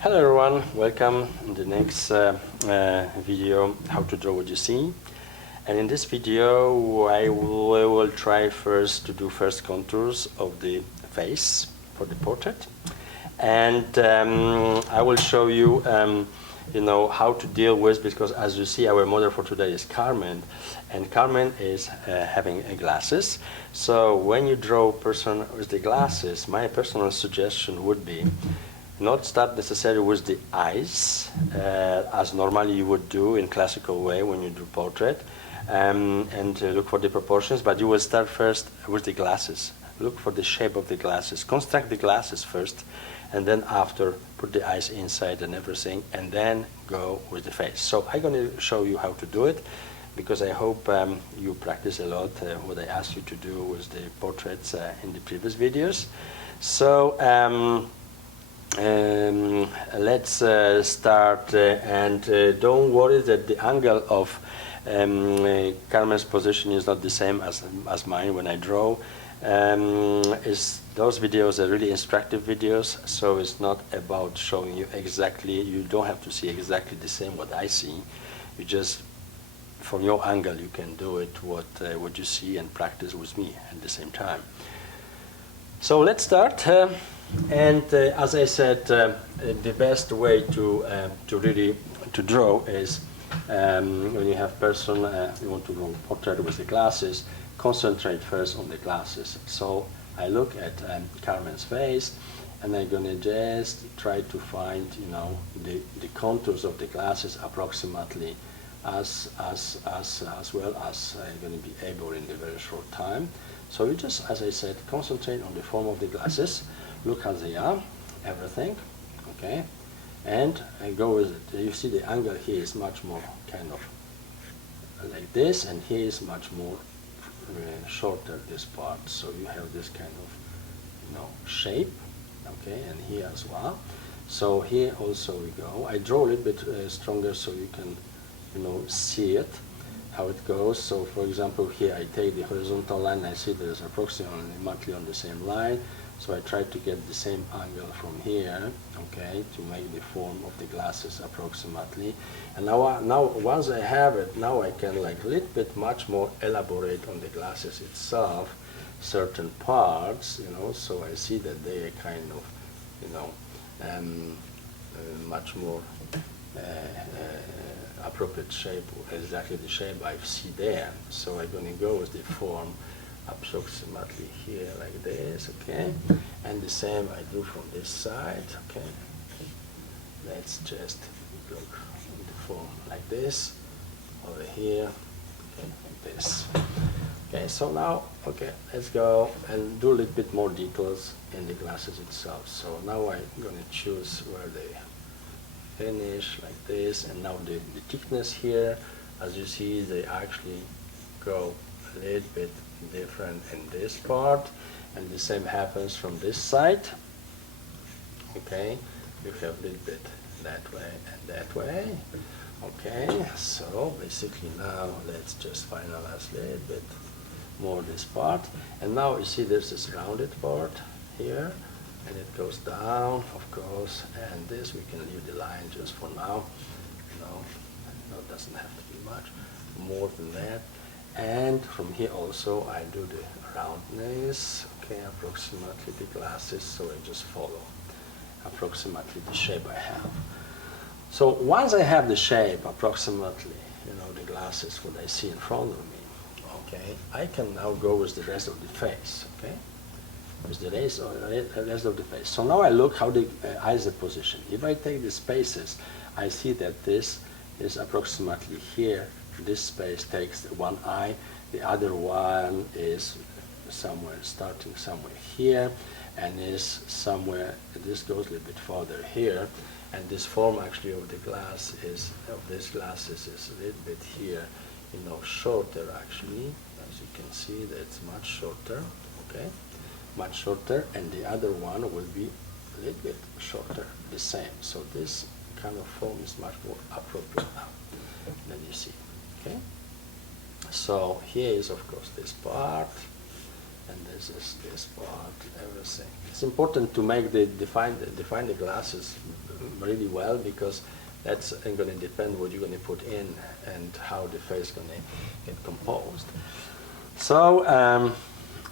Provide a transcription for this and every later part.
Hello everyone, welcome in the next video, how to draw what you see. And in this video I will try first to do first contours of the face for the portrait. And I will show you how to deal with, because as you see our model for today is Carmen, and Carmen is having glasses. So when you draw a person with the glasses, my personal suggestion would be not start necessarily with the eyes, as normally you would do in classical way when you do portrait, and look for the proportions, but you will start first with the glasses. Look for the shape of the glasses. Construct the glasses first, and then after put the eyes inside and everything, and then go with the face. So I'm going to show you how to do it, because I hope you practice a lot what I asked you to do with the portraits in the previous videos. So let's start, and don't worry that the angle of Carmen's position is not the same as mine when I draw. Those videos are really instructive videos, so it's not about showing you exactly, you don't have to see exactly the same what I see. You just, from your angle, you can do it what you see and practice with me at the same time. So let's start. As I said, the best way to really draw is when you have person, you want to draw portrait with the glasses, concentrate first on the glasses. So I look at Carmen's face, and I'm gonna just try to find the contours of the glasses approximately as well as I'm gonna be able in a very short time. So you just, as I said, concentrate on the form of the glasses. Look how they are, everything, okay? And I go with it. You see the angle here is much more kind of like this, and here is much more shorter, this part. So you have this kind of, shape, okay? And here as well. So here also we go. I draw a little bit stronger so you can, see it, how it goes. So for example, here I take the horizontal line, I see there's approximately on the same line. So I try to get the same angle from here, okay, to make the form of the glasses approximately. And now once I have it, now I can like a little bit much more elaborate on the glasses itself, certain parts, so I see that they are kind of, much more appropriate shape, exactly the shape I see there. So I'm going to go with the form approximately here like this, okay? And the same I do from this side, okay? Let's just look in the form like this, over here, okay, like this. Okay, so now, okay, let's go and do a little bit more details in the glasses itself. So now I'm going to choose where they finish like this, and now the thickness here, as you see, they actually go a little bit different in this part, and the same happens from this side, okay? You have a little bit that way and that way, okay? So basically now let's just finalize a little bit more this part, and now you see there's this rounded part here, and it goes down, of course, and this we can leave the line just for now. No, it doesn't have to be much more than that. And from here also I do the roundness, okay, approximately the glasses, so I just follow approximately the shape I have. So once I have the shape approximately, the glasses, what I see in front of me, okay, I can now go with the rest of the face, okay, with the rest of the face. So now I look how the eyes are positioned. If I take the spaces, I see that this is approximately here. This space takes one eye, the other one is starting somewhere here, and is somewhere, this goes a little bit further here, and this form actually of the glass is, of this glasses is a little bit here, shorter actually, as you can see that's much shorter, okay, much shorter, and the other one will be a little bit shorter, the same. So this kind of form is much more appropriate now than you see. Okay, so here is of course this part, and this is this part, everything. It's important to make define the glasses really well, because that's going to depend what you're going to put in and how the face is going to get composed. So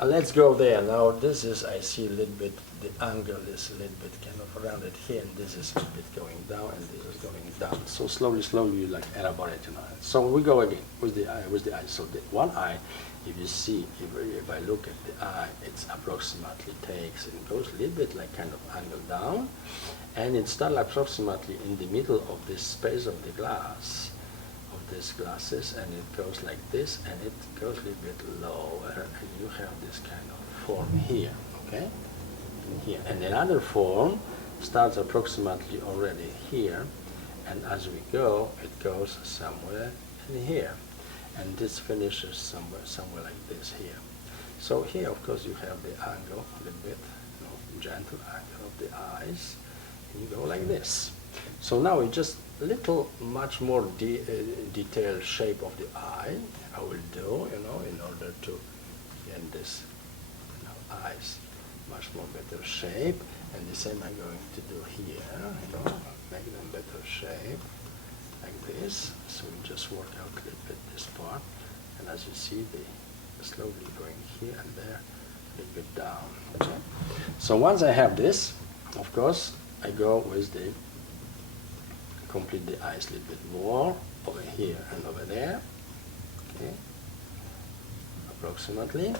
let's go there. Now this is, I see a little bit, the angle is a little bit kind of rounded here, and this is a bit going down, and this is going down. So slowly, you like elaborate, you know. So we go again with the eye, So the one eye, if you see, if I look at the eye, it's approximately takes, it goes a little bit like kind of angle down, and it starts approximately in the middle of this space of the glass, of these glasses, and it goes like this, and it goes a little bit lower, and you have this kind of form here, okay? Here. And another form starts approximately already here, and as we go, it goes somewhere in here, and this finishes somewhere like this here. So here, of course, you have the angle a little bit, you know, gentle angle of the eyes, and you go like this. So now it's just little much more detailed shape of the eye I will do, you know, in order to get this, you know, eyes much more better shape, and the same I'm going to do here, you know, make them better shape, like this. So we just work out a little bit this part, and as you see, they slowly going here and there, a little bit down. Okay. So once I have this, of course, I go with the complete the eyes a little bit more over here and over there, okay, approximately.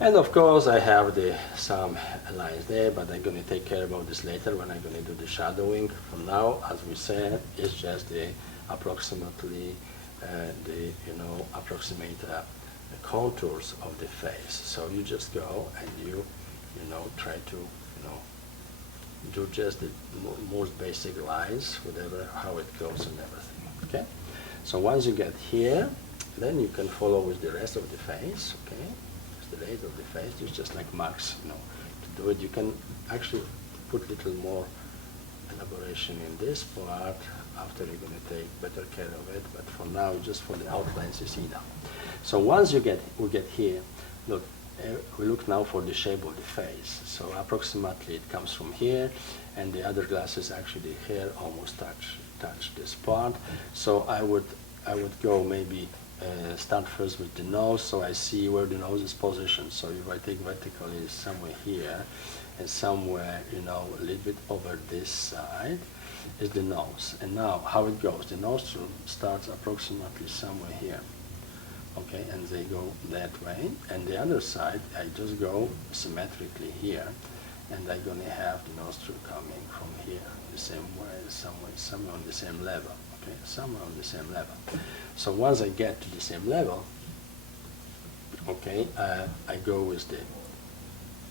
And of course I have some lines there, but I'm going to take care about this later when I'm going to do the shadowing. For now, as we said, it's just the approximately approximate contours of the face. So you just go and you try to do just the most basic lines, whatever, how it goes and everything. Okay. So once you get here, then you can follow with the rest of the face. Okay. The rest of the face, it's just like marks, to do it. You can actually put a little more elaboration in this part after you're going to take better care of it, but for now, just for the outlines you see now. So once we get here, look, we look now for the shape of the face. So approximately it comes from here, and the other glasses, actually the hair almost touch this part. So I would go maybe start first with the nose, so I see where the nose is positioned. So if I take vertically somewhere here, and somewhere, a little bit over this side is the nose. And now how it goes, the nostril starts approximately somewhere here. Okay, and they go that way. And the other side, I just go symmetrically here, and I'm going to have the nostril coming from here, the same way, somewhere on the same level. Okay, somewhere on the same level. So once I get to the same level, okay, I go with the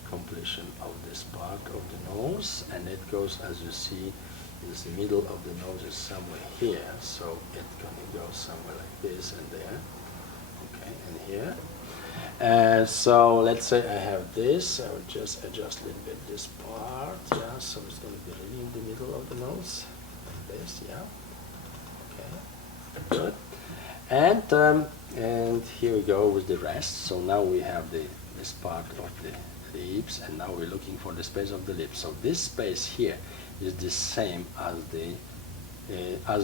completion of this part of the nose, and it goes, as you see, is the middle of the nose is somewhere here, so it's going to go somewhere like this and there, okay, and here. So let's say I have this, I will just adjust a little bit this part, yeah, so it's going to be really in the middle of the nose, like this, yeah. Good. And here we go with the rest. So now we have this part of the lips, and now we're looking for the space of the lips. So this space here is the same as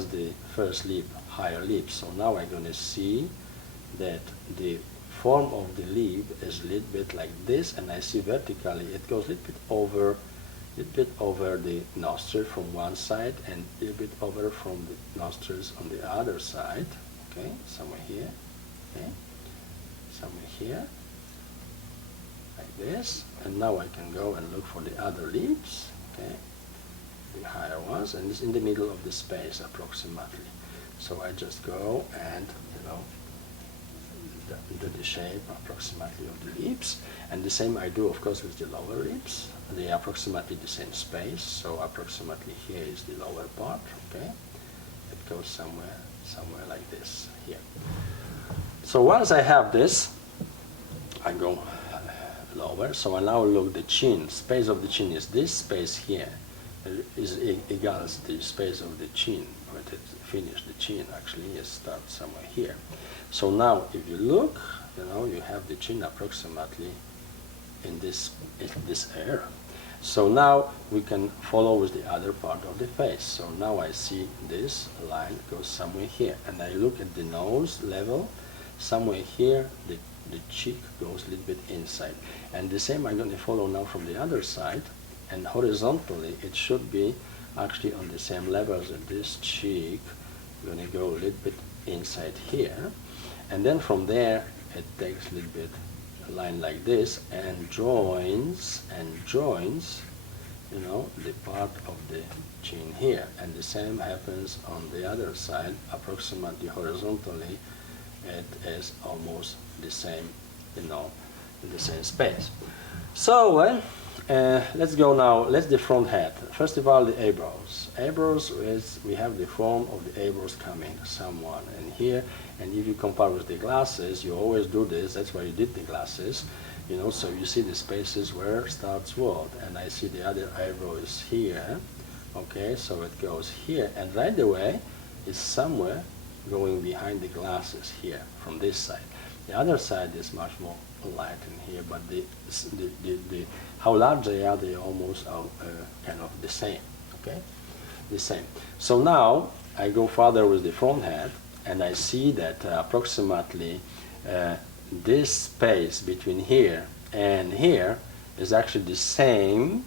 the first lip, higher lip. So now I'm going to see that the form of the lip is a little bit like this, and I see vertically it goes a little bit over the nostril from one side and a little bit over from the nostrils on the other side. Okay, somewhere here, okay, somewhere here, like this. And now I can go and look for the other lips, okay, the higher ones, and it's in the middle of the space approximately. So I just go and, do the shape approximately of the lips, and the same I do, of course, with the lower lips. They are approximately the same space, so approximately here is the lower part, okay? It goes somewhere like this, here. So once I have this, I go lower, so I now look the chin. Space of the chin is this space here, is equals the space of the chin, but it finish the chin actually is start somewhere here. So now if you look, you have the chin approximately in this area. So now we can follow with the other part of the face. So now I see this line goes somewhere here, and I look at the nose level, somewhere here the cheek goes a little bit inside. And the same I'm going to follow now from the other side, and horizontally it should be actually on the same level as this cheek. I'm going to go a little bit inside here, and then from there it takes a little bit a line like this and joins, you know, the part of the chin here. And the same happens on the other side, approximately horizontally. It is almost the same, you know, in the same space. So let's go now. Let's the front head. First of all, the eyebrows. Eyebrows is, we have the form of the eyebrows coming somewhat in here. And if you compare with the glasses, you always do this. That's why you did the glasses, you know. So you see the spaces where starts what, and I see the other eyebrow is here. Okay, so it goes here, and right away is somewhere going behind the glasses here from this side. The other side is much more light in here, but the how large they are almost are kind of the same. Okay, the same. So now I go further with the front head, and I see that approximately this space between here and here is actually the same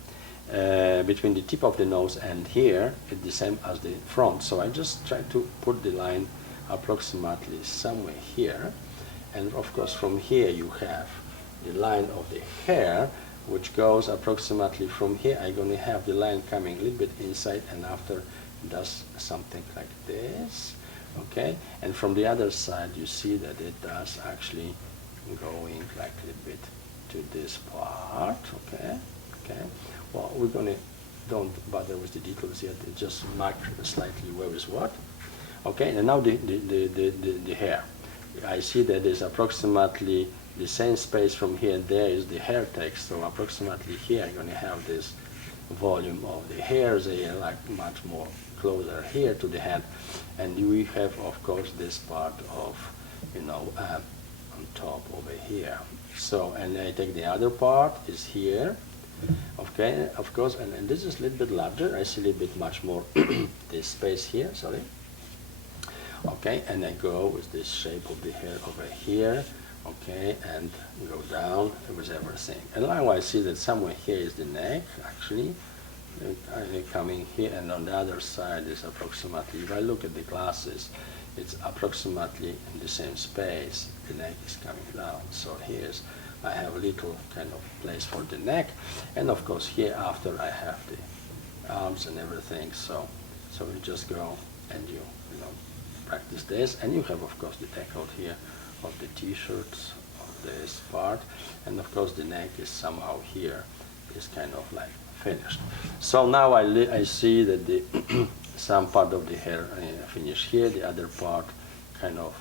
between the tip of the nose and here. It's the same as the front. So I just try to put the line approximately somewhere here, and of course from here you have the line of the hair, which goes approximately from here. I'm going to have the line coming a little bit inside, and after does something like this. Okay, and from the other side you see that it does actually going like a little bit to this part. Okay, okay. Well, we're going to don't bother with the details yet. Just mark slightly where is what. Okay, and now the hair. I see that there's approximately the same space from here and there is the hair text. So approximately here I'm going to have this volume of the hairs. They are like much more closer here to the head, and we have of course this part of, you know, on top over here. So, and I take the other part is here. Okay, of course, and this is a little bit larger. I see a little bit much more this space here, sorry. Okay, and I go with this shape of the hair over here, okay, and go down with everything. And now I see that somewhere here is the neck, actually, coming here, and on the other side is approximately, if I look at the glasses, it's approximately in the same space. The neck is coming down. So here's, I have a little kind of place for the neck, and of course here after I have the arms and everything. So you just go and you know, practice this, and you have of course the decollete here of the t-shirts of this part, and of course the neck is somehow here is kind of like finished. So now I see that the some part of the hair finish here, the other part kind of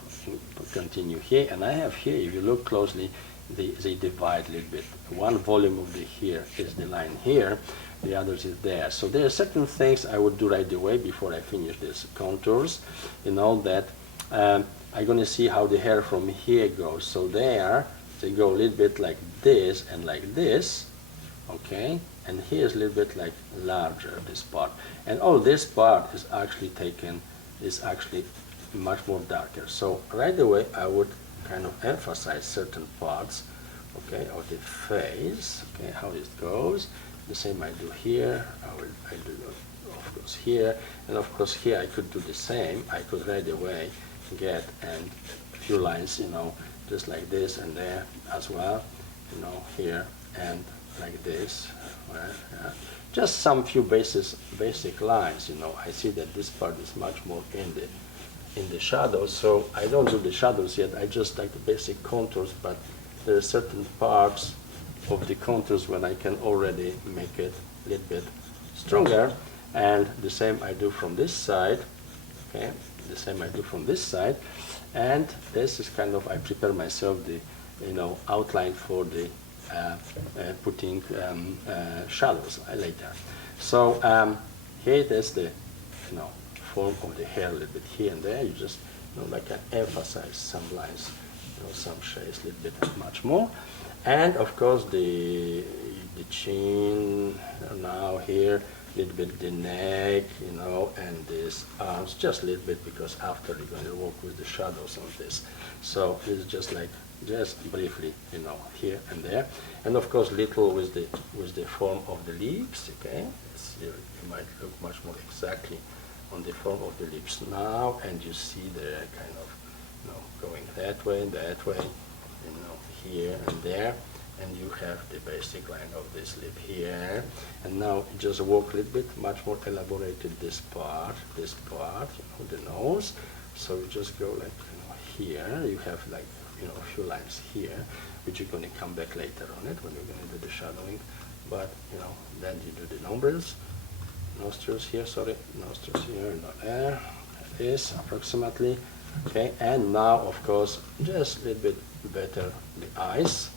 continue here, and I have here, if you look closely, they divide a little bit. One volume of the hair is the line here, the others is there. So there are certain things I would do right away before I finish these contours, you know, that I'm going to see how the hair from here goes. So there, they go a little bit like this and like this, okay, and here's a little bit like larger, this part. And all this part is actually taken, is actually much more darker. So right away I would kind of emphasize certain parts, okay, of the face, okay, how it goes. The same I do here, I do of course here, and of course here I could do the same. I could right away get and a few lines, you know, just like this and there as well, you know, here and like this, right? Just some few basic lines, you know. I see that this part is much more in the shadows, so I don't do the shadows yet. I just like the basic contours, but there are certain parts of the contours when I can already make it a little bit stronger. And the same I do from this side, okay, the same I do from this side. And this is kind of, I prepare myself the, you know, outline for the putting shadows later. So here it is, the, you know, form of the hair a little bit here and there. You just, you know, like emphasize some lines, you know, some shades a little bit much more. And of course the chin, now here, a little bit the neck, you know, and this arms, just a little bit, because after you're going to work with the shadows on this. So it's just like, just briefly, you know, here and there. And of course little with the form of the lips, okay? You might look much more exactly on the form of the lips now, and you see the kind of, you know, going that way, you know, here and there. And you have the basic line of this lip here. And now you just work a little bit, much more elaborated this part, you know, the nose. So you just go like, you know, here, you have like, you know, a few lines here, which you're going to come back later on it when you're going to do the shadowing. But, you know, then you do the nostrils here, nostrils here, not there, like this, approximately. Okay, and now, of course, just a little bit better the eyes.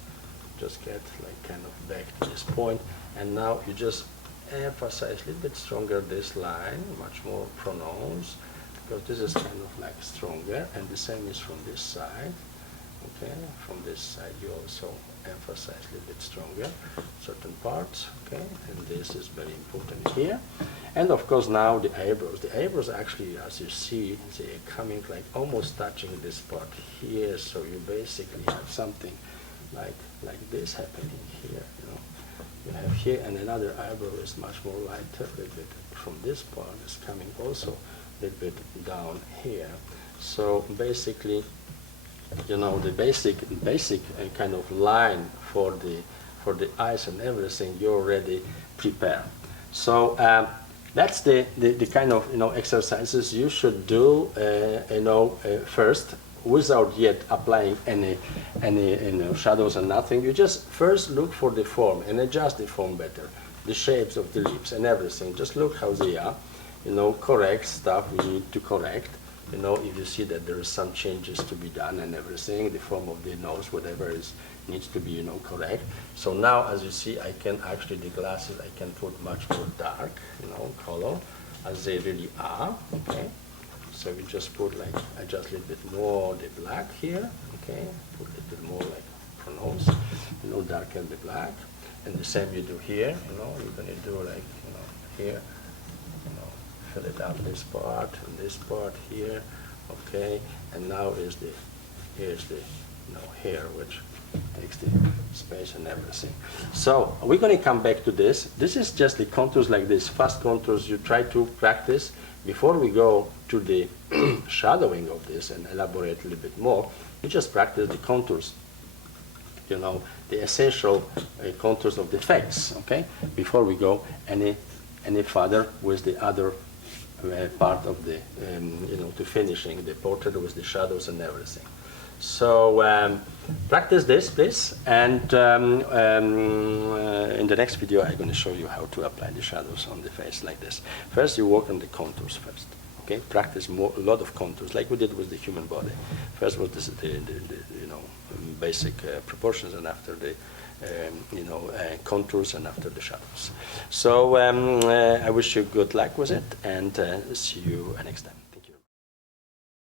Just get like kind of back to this point, and now you just emphasize a little bit stronger this line, much more pronounced, because this is kind of like stronger, and the same is from this side. Okay, from this side you also emphasize a little bit stronger certain parts. Okay, and this is very important here. And of course now the eyebrows. The eyebrows actually, as you see, they're coming like almost touching this part here. So you basically have something like this happening here. You know, you have here, and another eyebrow is much more lighter. A little bit from this part is coming also a little bit down here. So basically, you know, the basic kind of line for the eyes and everything you already prepare. So that's the kind of, you know, exercises you should do, you know, first, without yet applying any you know, shadows and nothing. You just first look for the form and adjust the form better, the shapes of the lips and everything. Just look how they are, you know, correct stuff we need to correct. You know, if you see that there is some changes to be done and everything, the form of the nose, whatever needs to be, you know, correct. So now, as you see, I can actually, the glasses, I can put much more dark, you know, color, as they really are, okay? So we just put like, adjust a little bit more the black here, okay? Put a little bit more like pronounced, you know, darken the black. And the same you do here, you know, you're gonna do like, you know, here, you know, fill it up this part and this part here, okay? And now here's the, you know, hair, which takes the space and everything. So we're going to come back to this. This is just the contours like this, fast contours you try to practice. Before we go to the shadowing of this and elaborate a little bit more, you just practice the contours, you know, the essential contours of the face, okay? Before we go any further with the other part of the, you know, to finishing the portrait with the shadows and everything. So practice this, please, and in the next video I'm going to show you how to apply the shadows on the face like this. First you work on the contours first, okay? Practice a lot of contours like we did with the human body. First was this, the you know, basic proportions, and after the you know, contours, and after the shadows. So I wish you good luck with it, and see you next time.